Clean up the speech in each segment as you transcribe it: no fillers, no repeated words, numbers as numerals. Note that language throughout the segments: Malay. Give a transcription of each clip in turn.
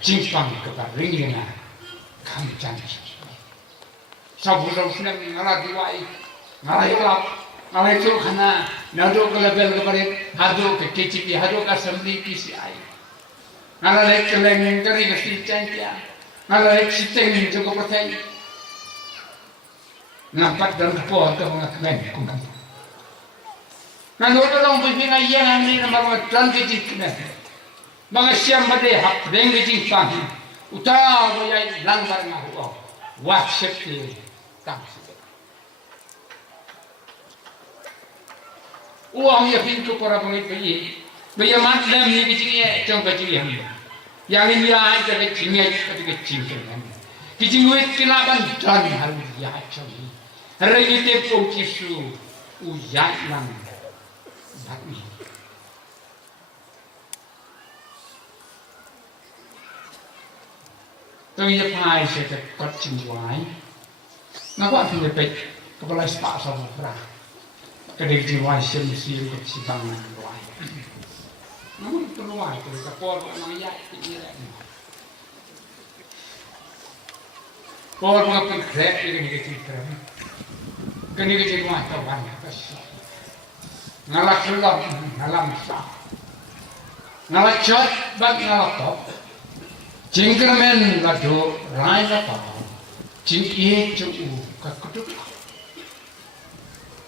징빵 그가 링이나 감짠 사부로 수능 나라 디와이 나라 요라 나라 쪽 하나 나도 그 레벨 그버리 하도 그 KTP 하도 assembly PCI 나라 렉처링 그리 그 실장이야 나라 렉시팅 저거 버태 nampak dalam kepala ke mengakukan kumpulan. Nanti orang berfirman yang ini nama tuan kecil kena. Maka siam bade hak deng kecil pang. Utara boleh langgar ngahu. Wahsyat ni tak. Uang yang pintu para pengikut. Bagaimana dalam ni kecil ni cong kecil yang ni. Yang ini ada kecil ni ada kecil kan. Kecil ni kelaban dan hal yang cong. Regite pocisu ujat lang batni. Tôi nhập hai sẽ được có trình quái. Nó có thì bị có lại spạ sau một ra. Cái điều trình quái xem có chỉ bằng quái. Nó tôi quái tôi cái con nó dạy như vậy. Con nó bị khét cái gì Kini kita rumah tawan kasih. Ngalak kelam, ngalam sah. Ngalak cat, bag ngalak top. Cingkermen lado, rai lapa. Cingkiye cuci, kakuduk.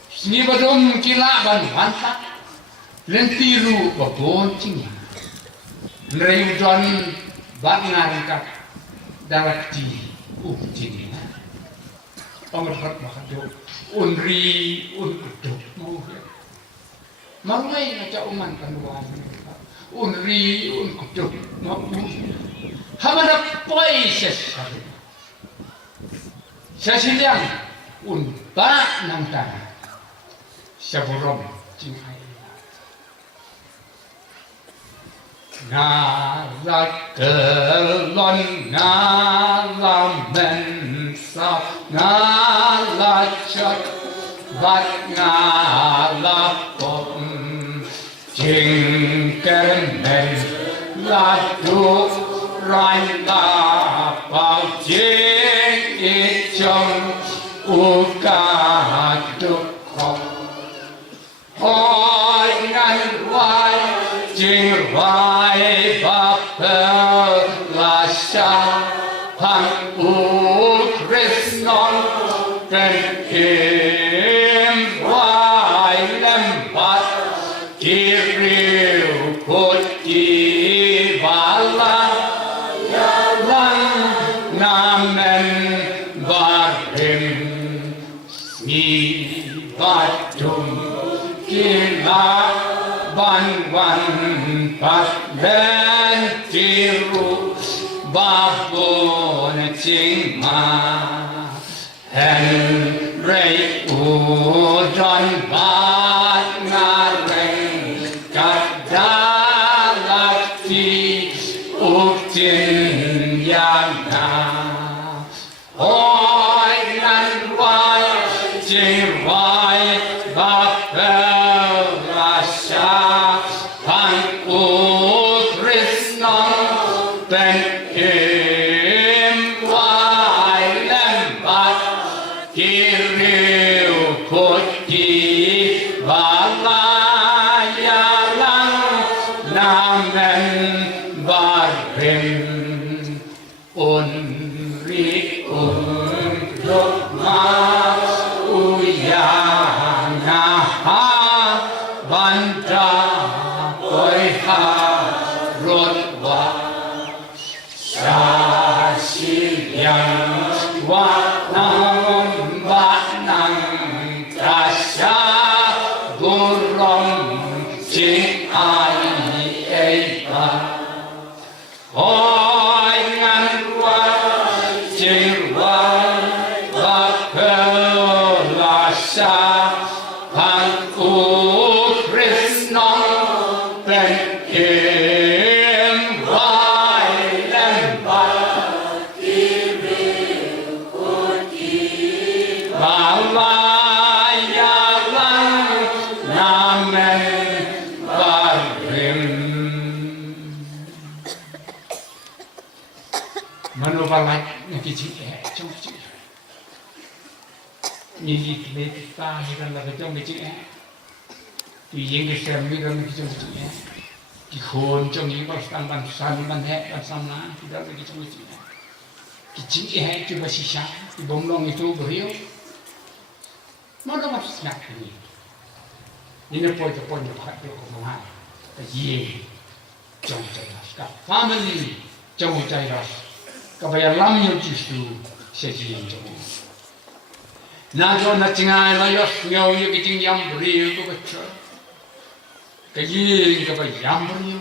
Sini badom kila ban wantak. Lentiru babon cingnya. Nerayu John bag ngarangkat darat di cingnya. Pengerhat makaduk. Unri kuduk mau mangai ngaca uman kanuan unri kuduk mau hamada poi sesiliang ba nangta saburom cingai ngalakelon ngalamen sa ngalacak bat ngalapom jingkermen ladu rai lapau jing icong ukaduk kok hoi ngan wai jing wai bapel lasya hang Krisnon dan kim wai lembat kiriu putih bala yalang namen barim si badum kila ban pat dan tiru babon ching ma hen rei udon bat ngareng kadalati uktin yana oi nan wai ching wai bapel rasha pan Krisnon ben kiriu putih balayalang namen barim unri untuk uyana banda oiha rotwa sasilyang wanang nang kasya burung cing ai eba hoi ngan wai cing wai bapel lasa pangku Krisnon ben kim wai lembat kiriu putih balayalang namen barim manobalat na kijing trong chữ nhìn lên ta hay là cái trong cái chữ tuy nhiên cái xem cái trong chữ cái khôn trong những bát san ban hẹ ban sam lá thì đó là cái trong cái chữ chứ mà xí xa cái bông long itu beriu mana masih nak ni ni poi phát biểu của ông hai cái gì trong trái đất cả family trong trái đất các bạn làm nhiều chuyện sẽ gì trong na cho na chingai la yo nhau như cái chinh yam bri ko bachcha cái gì các bạn yam bri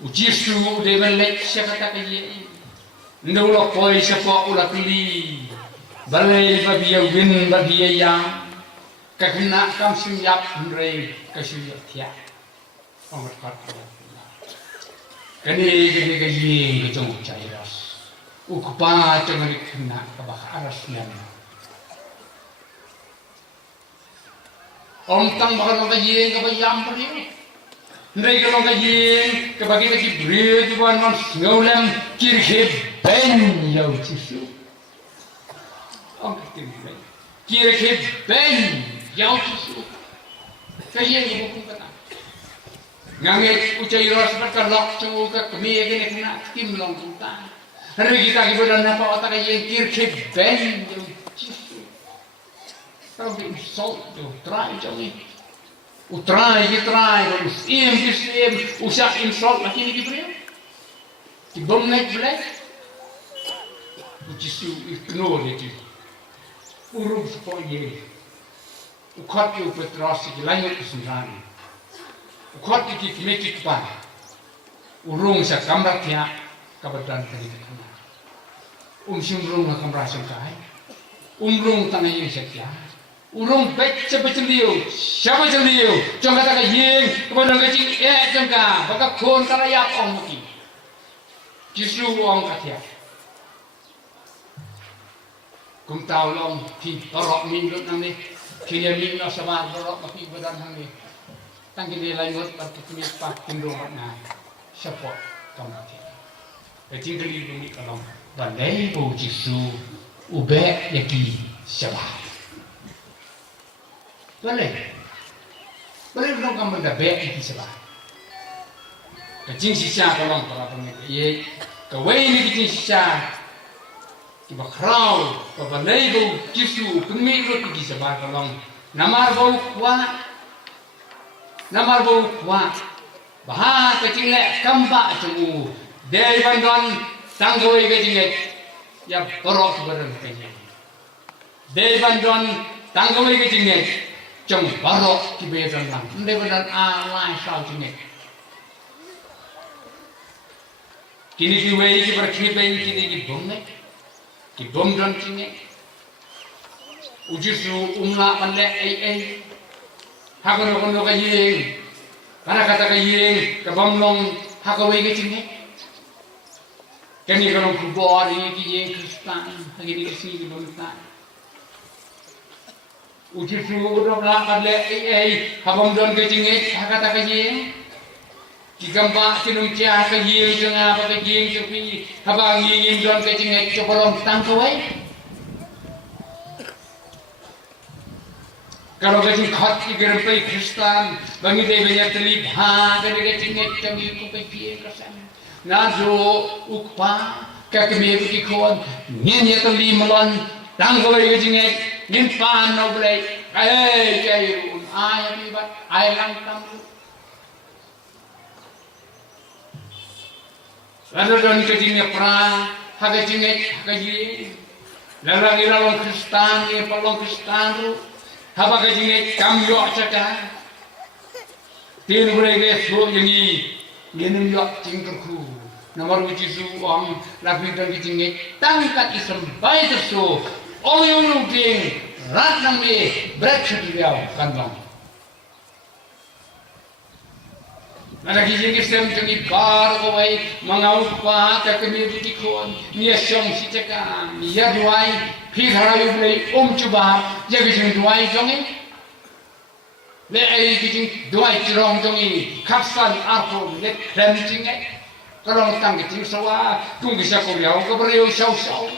u jisu de ben lek sẽ kata cái gì nđâu là coi sẽ có u là tuli balai ba biya win ba biya yam ka khna kam sim yap re ka sim yap thia ông phát cái này cái gì cái trong trái đất u kupa trong cái khna ka ba aras nem ông tăng bahkan orang kajian ke bayam beri, mereka orang kajian ke bagi lagi beri tuan man ngolem kirkhe ben yau cisu, ông kata kirkhe ben yau cisu, kajian ke buku kata, nganget ucai ras berkalok cu ke kemie ke kena tim long kita, hari kita kebetulan apa otak kajian kirkhe ben yau cisu. Tao bị sốt rồi trai trong đi, trai rồi im sa im sốt là cái gì cái bom này black, chỉ su ignore đi, urus coi gì, khát yêu petros cái lai ngất sinh ra đi, khát cái mấy cái bàn, urung sa kamera kia, kabadan tadi kan, sim rung là kamera sang cái, rung tangan yang sekian. Urung baca liu, siapa baca liu? Jangan kata kajing, kemudian kajing jangan, maka kon karayap orang mungkin. Justru orang kata, kum tahu long ti torok minggu nanti, kini minggu sama torok tapi badan nanti, tangki dia lanjut tapi kini pak tindung mana, siapa kamu kata? Kajing kali bumi kalau bandai bau justru ube yaki siapa? Boleh belum kamu dah baik itu sebab. Kecing sisa kalau pengetahuan ye, kawai ni kecing sisa, kiba krau, kiba lego, jisu, pemilu itu sebab kalau namar bau kuat, bahar kecing lek kamba cemu, dari bantuan tanggoi kecing lek, ya berok berang kecing, dari bantuan tanggoi kecing lek. Trong barok ki bedan lang ndai bedan alai sao chine kini ki wei ki berkhni bain kini ki bom dan chine ujisu umla panle ai hakono kono ka yeng kana kata ka yeng ka bom long hakawei ki chine kani kono ku bori ki yeng kristan hagini ki si ki bom ta ujisu udah melakukan habang don kecingit kata kecing kigamba cinung cia kecing jangan apa kecing tapi habang ingin don kecingit cokolong tangkawai kalau kecing khot igerpai Kristen bangi debenya terlibat dari kecingit kami ku kecing kesan nazo ukpa kakmi kikon nyen terlimalon tangkawai kecingit Nin pan no boleh, cairun, ayam ibat, ayam tamu. Lalu dan kecingnya perang, kecingnya kecing, lalu orang Kristen ni, pelong Kristen tu, apa kecingnya kami yok cakap, tin boleh gesok yang ni yok cingkerku, nomor ujisu orang, lalu dan kecingnya tangkat Islam baik terso. Ông yung lung ting rat nang mi break shudi biao kandang. Nada kijing kisem tungi kar ko wai mangau pa ta kami buti kon ni asyong si caka ya duai phi khara yu blei chuba ya kijing duai jongi le ai kijing duai chirong jongi khapsan arpo le krem jingai kalau tang ke ting sawa tung bisa ko yau ko beriu sau sau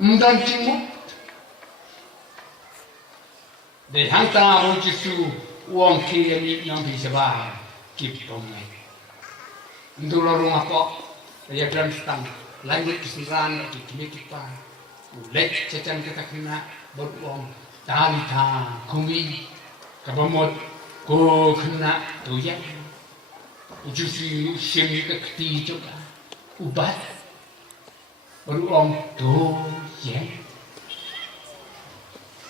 mdan cingmu de hang ta mo jisu uang ki ni nang bisa ba kip tong ngai ndula rumah ko ya gran stang lanjut kesuran di kimi kipa lek cecan kita kena beruang dalita kumi kabamot ko kena doyan ujusi semi ke keti juga ubat beruang doyan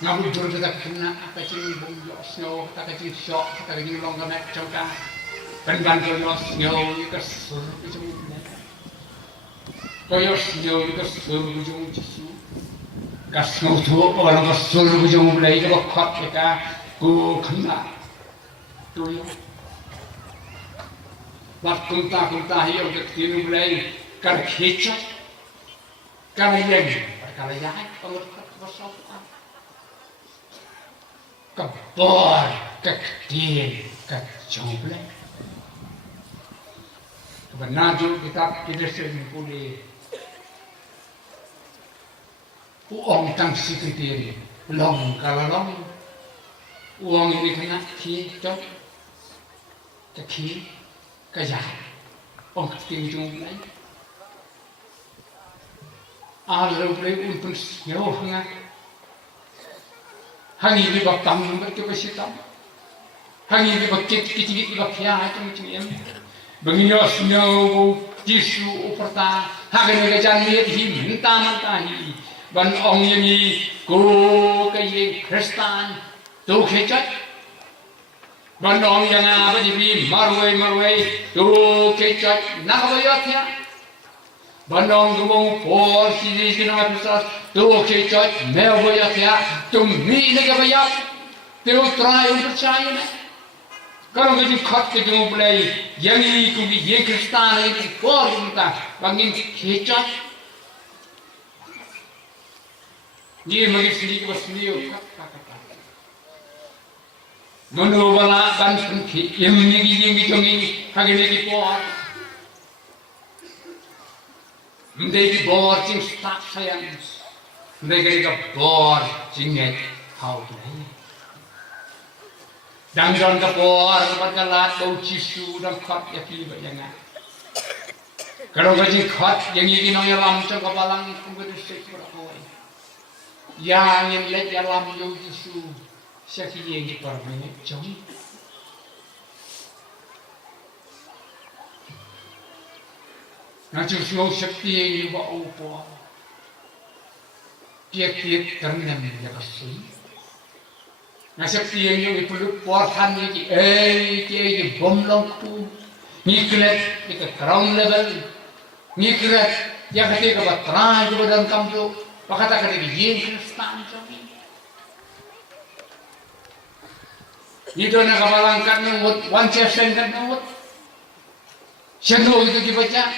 ngabu jur kita kena apa cing bung snow kita kecil shock kita kecil longga mek juga penban ko snow ke sur koyo snow ke sur ujung jisu kasno tu orang ke sur ujung belai ke khot kita ko kena doyan waktu kunta hiyo ke tinu belai kar khecot kar yang perkara jahat pengut besar kebor kecil kecomble kebenaran kita sering boleh uang tang sekretari long kalau long uang ini kena khecot kecil kajahat orang tinggung lain alu boleh untuk jauh dengan hangi di bawah tamu berarti bersitam hangi di bawah kecil di bawah kia macam em bengiyos nyaw jisu uperta hagen ngajan lihat hi minta hi ban ong yang ko kaya Kristen tu kecot bandong yang apa jadi marwai tu kecot nak bayar ya bandong gumong por sini nama besar tu kecot mel bayar ya tu mi nak bayar tu try untuk percaya na kalau kita kat ke gumong belai yang ini kubi yang Kristen ini por kita bangin kecot ni magi sini ke sini menubala ban pengki yang ini jongi hagi ni por menjadi bor cing start sayang menjadi bor cingnya how tu dan jon ke por berkelat bau cisu dan kot ya pilih banyak kalau gaji kot yang ini nong yalam cang kapalang kumpul sekor awal yang lek yalam yang cisu siapa yang diperlukan jom, nanti semua siapa yang dibawa upah, tiap-tiap ternem yang kasih, nanti siapa yang diperlu puasan ni, yang bom longku, ni kelet, ni ground level, ni kelet, yang ketika berterang juga dalam kampung, pakata ketika yang Kristen jom. Itu nak kamalangkan ngut, one session kan ngut, sendo itu dibaca,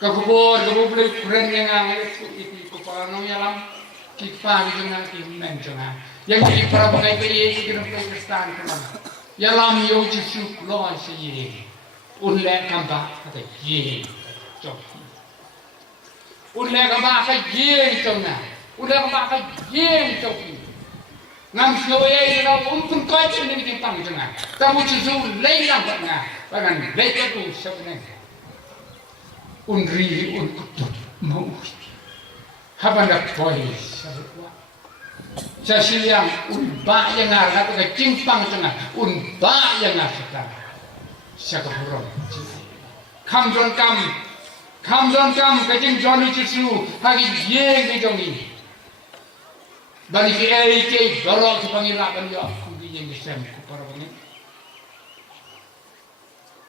kekubur beli keren yang itu kepala nomnya lam, kipa itu nanti mencengah, yang di para pakai bayi itu kena Kristen kan, ya lam yang jisu loh sih, unlek kambah kata ye, cok, unlek kambah kata ye coknya, unlek kambah kata ye cok. Ngam sloya ira umpun kau ni timpang jangan. Kamu cucu lelang bangga, bagan lekat tu sebenarnya. Unri unkutut mau. Habanda polis. Sesiang unba yang ngarap ke timpang jangan. Unba yang ngarap. Sakapuram. Kamjon kam kajing joni cucu hagi ye ngijongi. Bani ke dorong ke pangilakan ya aku yang disem ku para bangin